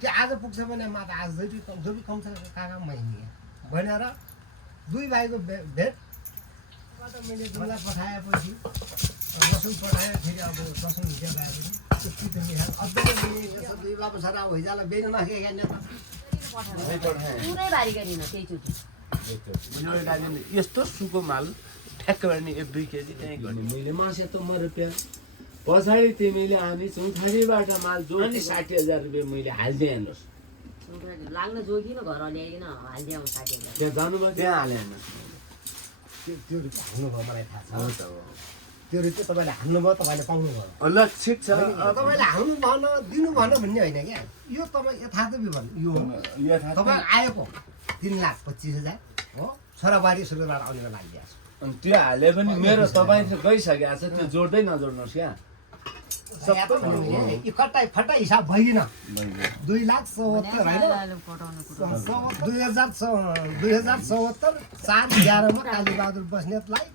त्यो आज पुग्छ भने म त आज जो भी कम छ काका महिने भनेर दुई भाइको भेटबाट मैले दुला पठाएपछि लसुन पठाएँ फेरि अब लसुन हिजो गएपछि त्यति पनि अझै दुई बाबु छोरा हिजोलाई बेच्न नखेका नि पुरै बारी गरिन त्यहीचोटि यस्तो सुको माल ठ्याक्कै नि 1-2 केजी त्यही गर्ने मैले मासे त म रुपियाँ पछाडि तिमीले हामी चौथारीबाट माल जो 60,000 रुपियाँ मैले हालिदिएँ हेर्नुहोस् लाग्न जोगिन घर ल्याइकन हालिदिउँ 60,000 त्यहाँ जानुभयो त्यहाँ हालेन त्यो हाल्नुभयो मलाई थाहा छ त्यो रुपियाँ तपाईँले हाल्नुभयो तपाईँले पाउनुभयो ल ठिक छ तपाईँले हाल्नु भएन दिनु भएन भन्ने होइन क्या यो तपाईँ यथार्थ विवरण यो तपाईँ आएको 3,25,000 हो छोराबारी सुरुबाट आउनेको लागि अनि त्यो हाले पनि मेरो तपाईँ गइसकेको छ त्यो जोड्दै नजोड्नुहोस् क्या कट्टा फट्टा हिसाब भइदिन 2,77,000 होइन 2077 7/11 कालीबहादुर बस्नेतलाई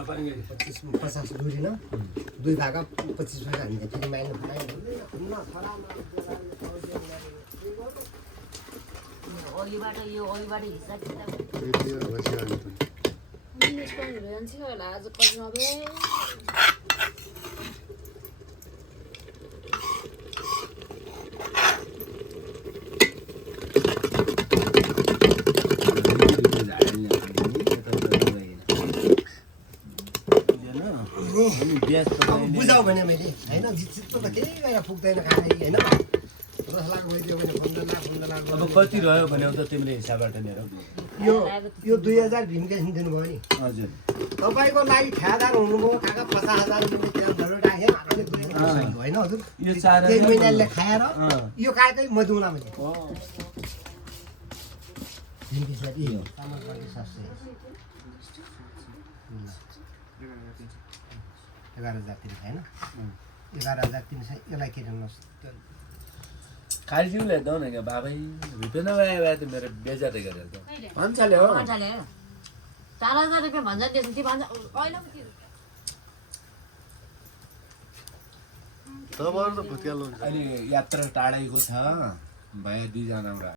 तपाईँ 50 डुरी न दुई भागा 25 पैसा हामीले फेरि माइल अघिबाट यो अघिबाट हिसाब किताब आज कति नभए बुझाउ भने मैले होइन चित्त त केही गरेर पुग्दैन खाना होइन 10 लाख भइदियो भने 15 लाख अब कति रह्यो भने त तिमीले हिसाबबाट मेरो यो 2000 भीमकै दिनुभयो नि हजुर तपाईँको लागि ठेकेदार हुनुभयो काका 50,000 रुपियाँ त्यहाँ राखेँ होइन हजुर यो 4 महिनाले खाएर यो काकै मधुना मैले भीमकी यो टमाटर 11,003 होइन 11,300 यसलाई के गर्नुहोस् खाइदिउँ ल्याइदेऊ न क्या बाबै रुपियाँ नभए भए त मेरो बेजारै गरेर त भन्छले हो 4,000 रुपियाँ भन्छ त्यसपछि भन्छ अहिले तपाईहरु त भुत्यालो अहिले यात्रा टाढाइको छ भाइ 2 जना